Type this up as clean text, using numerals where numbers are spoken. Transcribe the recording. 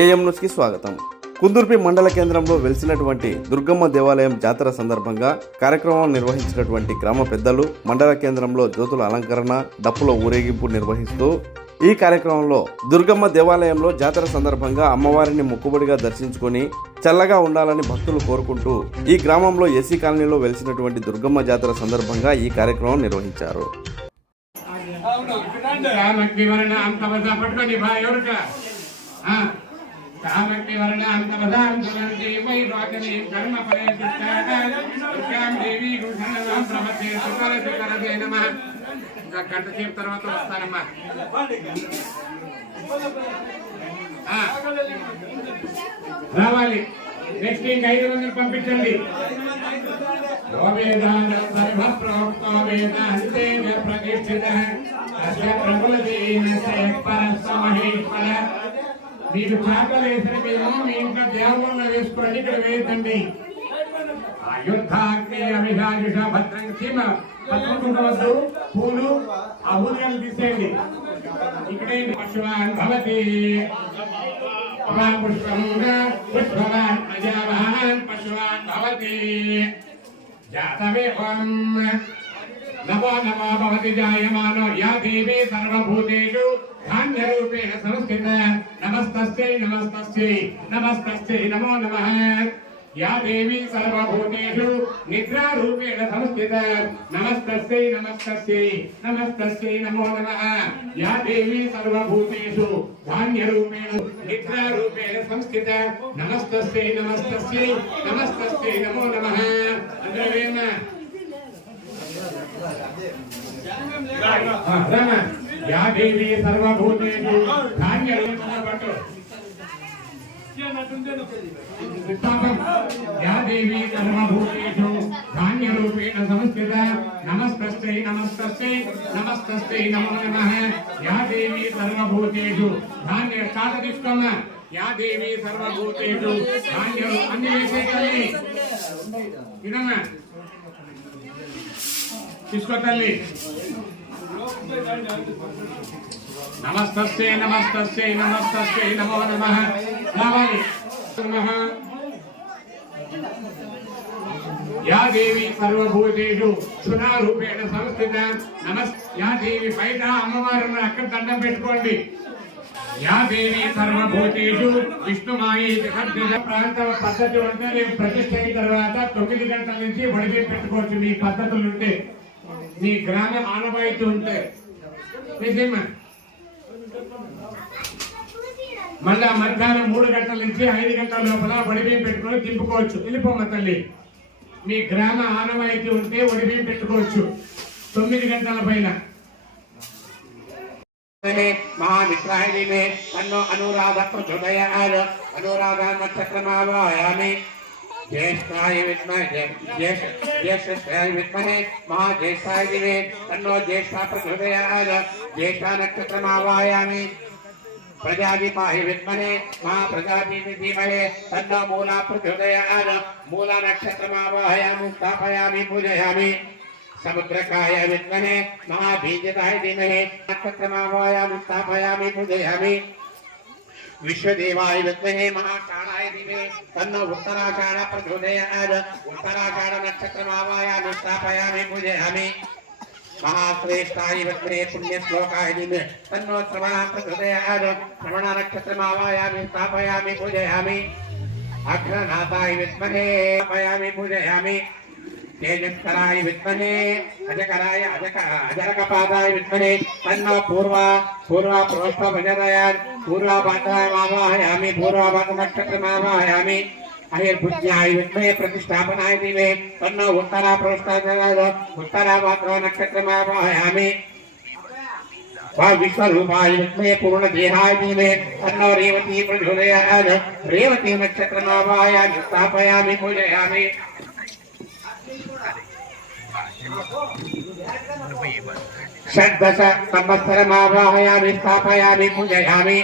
AM న్యూస్కి స్వాగతం. కుందుర్పి మండల కేంద్రంలో వెలిసినటువంటి దుర్గమ్మ దేవాలయం జాతర సందర్భంగా కార్యక్రమం నిర్వహించినటువంటి గ్రామ పెద్దలు మండల కేంద్రంలో జ్యోతుల అలంకరణ, డప్పుల ఊరేగింపు నిర్వహిస్తూ ఈ కార్యక్రమంలో దుర్గమ్మ దేవాలయంలో జాతర సందర్భంగా అమ్మవారిని మొక్కుబడిగా దర్శించుకొని చల్లగా ఉండాలని భక్తులు కోరుకుంటూ ఈ గ్రామంలో ఎస్సీ కాలనీలో వెలిసినటువంటి దుర్గమ్మ జాతర సందర్భంగా ఈ కార్యక్రమం నిర్వహించారు. గంట సేపు తర్వాత వస్తానమ్మా. రావాలి. నెక్స్ట్ ఇంక 500 పంపించండి. మీరు చేపలు వేసిన మేము మీ ఇంట్లో దేవాలయంలో వేసుకోండి, ఇక్కడ వేయకండి. యుద్ధాగ్ని అభిషాజుష భద్రం సీమ పట్టుకుంటవద్దు. పూలు ఆ ఊరియాలు తీసేయండి. ఇక్కడే పశువాన్ భవతి పుష్పవాన్ అజావాన్ పశువాన్ భవతి జాతవేవం నవో నవో భవతి జాయమానో యా దేవీ సర్వభూతేషు ధాన్యరూపేణ సంస్థిత నమస్తస్యై నమస్తస్యై నమస్తస్యై నమో నమః. या देवी सर्वभूतेषु निद्रारूपेण संस्थिता नमस्तस्यै नमस्तस्यै नमस्तस्यै नमो नमः. या देवी सर्वभूतेषु धान्यरूपेण निद्रारूपेण संस्थिता नमस्तस्यै नमस्तस्यै नमस्तस्यै नमो नमः. अंद्रवेम राम या देवी सर्वभूतेषु धान्यरूपेण पट्टु या देवी सर्वभूतेषु धान्यरूपेण संस्थिता नमस्तस्यै नमस्तस्यै नमस्तस्यै नमो नमः. या देवी सर्वभूतेषु धान्य काटदिष्कम या देवी सर्वभूतेषु धान्य अन्वेषेतल्ली इदम किस्कोतल्ली नमस्तस्यै नमस्तस्यै नमस्तस्यै नमो नमः. या देवी सर्वभूतेषु सुनारूपेण संस्थिता नमस्. या देवी బయట అమ్మవారిని అక్కడ దండం పెట్టుకోండి. या देवी सर्वभूतेषु విష్ణుమాయి జగద్గజ ప్రాంత పద్ధతి ఉంటే రేపు ప్రతిష్ఠ అయిన తర్వాత 9 గంటల నుంచి బడిపి పెట్టుకోవచ్చు. మీ పద్ధతులు ఉంటే, మీ గ్రామ ఆనవాయితీ ఉంటే నిజమా. మళ్ళా మధ్యాహ్నం 3 గంటల నుంచి 5 గంటల లోపల వడిబియ్యం పెట్టుకొని దింపుకోవచ్చు. వెళ్ళిపోమ్మ తల్లి. మీ గ్రామ ఆనవాయితీ ఉంటే వడిబియ్యం పెట్టుకోవచ్చు 9 గంటల పైన. महाविद्राहिणी में तन्नो अनुराधा प्रचोदयात्. अनुराधा नक्षत्रमावाहयामि. ज्येष्ठाय विद्महे ज्येष्ठाय विद्महे महाज्येष्ठाय धीमहि तन्नो ज्येष्ठा प्रचोदयात्. ज्येष्ठा नक्षत्रमावाहयामि. प्रजापति विद्महे महाप्रजापति धीमहि तन्नो मूला प्रचोदयात्. मूला नक्षत्रमावाहयामि. स्थापयामि पूजयामि. समुद्रकाय विद्महे महाबीजताय धीमहि नक्षत्रमावाहयामि. स्थापयामि पूजयामि. विश्वदेवाय विद्महे महाकाणाय धीमहि तन्नो उत्तराषाढ़ प्रचोदयात्. उत्तराषाढ़ नक्षत्रमावाहयामि. स्थापयामि पूजयामि. महाश्रेष्ठाय विद्महे पुण्यश्लोकाय धीमहि तन्नो श्रवणः प्रचोदयात्. श्रवण नक्षत्रमावाहयामि. स्थापयामि पूजयामि. अग्रनाथाय विद्महे स्थापयामि पूजयामि. तेजस्कराय विद्महे अजकराय अजरकपादाय विद्महे तन्नो पूर्वा प्रोष्ठ भजदयात्. पूर्वाभाद्रमावाहयामि. पूर्वाभाद्र नक्षत्रमावाहयामि. हरिर्भुज्याय विद्महे प्रतिष्ठापनाय धीमहि तन्नो उत्तरा प्रोष्ठात्. उत्तराभाद्र नक्षत्रमावाहयामि. विश्वरूपाय विद्महे पूर्णदेहाय धीमहि तन्नो रेवती प्रचोदयात्. रेवती नक्षत्रमावाहयामि. स्थापयामि पूजयामि. षड्दश संवत्सरमावाहयामि. स्थापयामि पूजयामि.